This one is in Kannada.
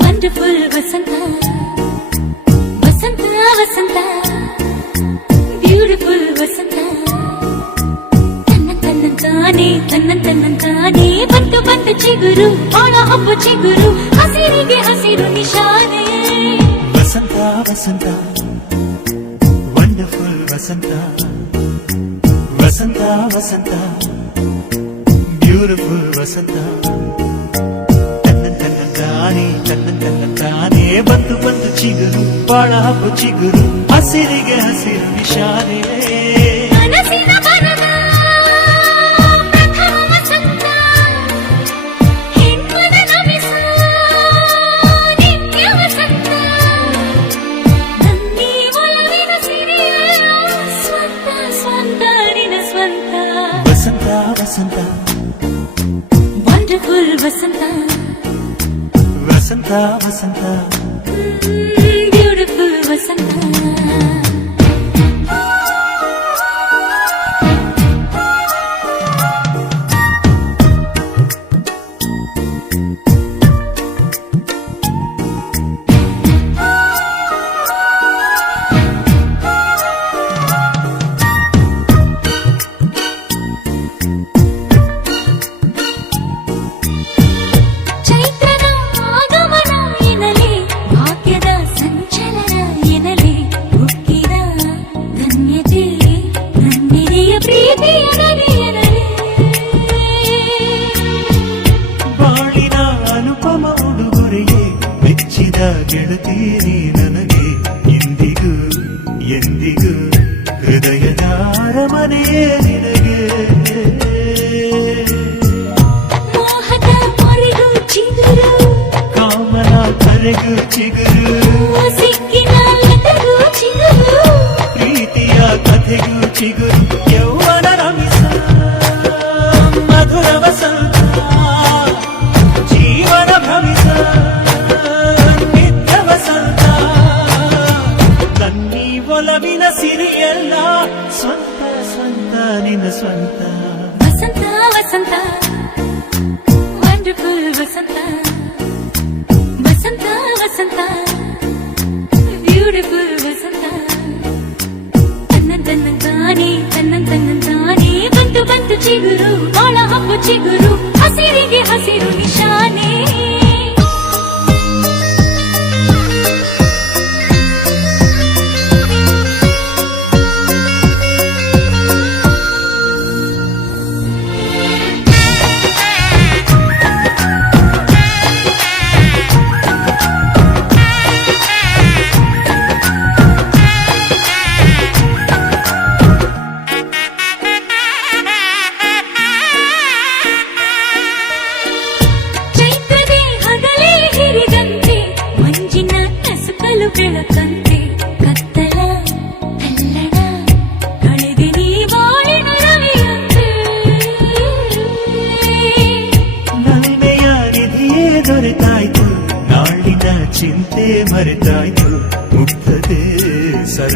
Wonderful Vasanta, Vasanta, Vasanta, beautiful Vasanta. ತನ್ನಂತಾನೆ ಬಂತು ಚಿಗುರು ಬಾಳ ಹಬ್ಬ ಚಿಗುರು ಹಸಿರಿಗೆ ಹಸಿರು ನಿಶಾನೆ. ವಸಂತ ವಸಂತ ವಂಡರ್ಫುಲ್ ವಸಂತ, ವಸಂತ ವಸಂತ ಬ್ಯೂಟಿಫುಲ್ ವಸಂತ. ತನ್ನಂತಾನೆ ಬಂತು ಚಿಗುರು ಬಾಳ ಹಬ್ಬ ಚಿಗುರು ಹಸಿರಿಗೆ ಹಸಿರು ನಿಶಾನೆ. Vasanta, Vasanta, wonderful Vasanta, Vasanta, Vasanta, beautiful Vasanta. ಬಾಳಿನ ಅನುಪಮ ಉಡುಗೊರೆಯೇ ಮೆಚ್ಚಿದ ಗೆಳತೀರಿ ನನಗೆ ಎಂದಿಗೂ ಎಂದಿಗೂ ಹೃದಯದ ಅರಮನೆಯೇ ನಿನಗೆ. ಮೋಹದ ಮರೆಗೂ ಚಿಗುರು ಕಾಮನ ಕರೆಗೂ ಚಿಗುರು ಸಿಕ್ಕಿನ ಲತೆಗೂ ಚಿಗುರು ಪ್ರೀತಿಯ ಕಥೆಗೂ ಚಿಗುರು ಯೌವನ ರಮಿಸ ಮಧುರ ವಸಂತ ಜೀವನ ಭವಿಸ ನಿತ್ಯ ವಸಂತ. ತನ್ನಿ ಒಲವಿನ ಸಿರಿಯಲ್ಲ ಸ್ವಂತ ಸ್ವಂತ ನಿನ್ನ ಸ್ವಂತ. ವಸಂತ ವಸಂತ ವಂಡರ್ಫುಲ್ ವಸಂತ, ವಸಂತ ವಸಂತ ಬ್ಯೂಟಿಫುಲ್ ವಸಂತ. ತನ್ನಂತಾನೆ ಬಂತು ಚಿಗುರು ಬಾಳ ಹಬ್ಬ ಚಿಗುರು ಹಸಿರಿಗೆ ಹಸಿರು ನಿಶಾನೆ. ಬೆಳಕಂತೆ ಕತ್ತಲ ಕಲ್ಲಡ ಕಳೆದೆ ನೀ ಬಾಳಿನ ರವಿಯಂತೆ. ನಲ್ಮೆಯ ನಿಧಿಯೇ ದೊರೆತಾಯ್ತು ನಾಳಿನ ಚಿಂತೆ ಮರೆತಾಯ್ತು ಮುಗ್ಧತೆ ಸರ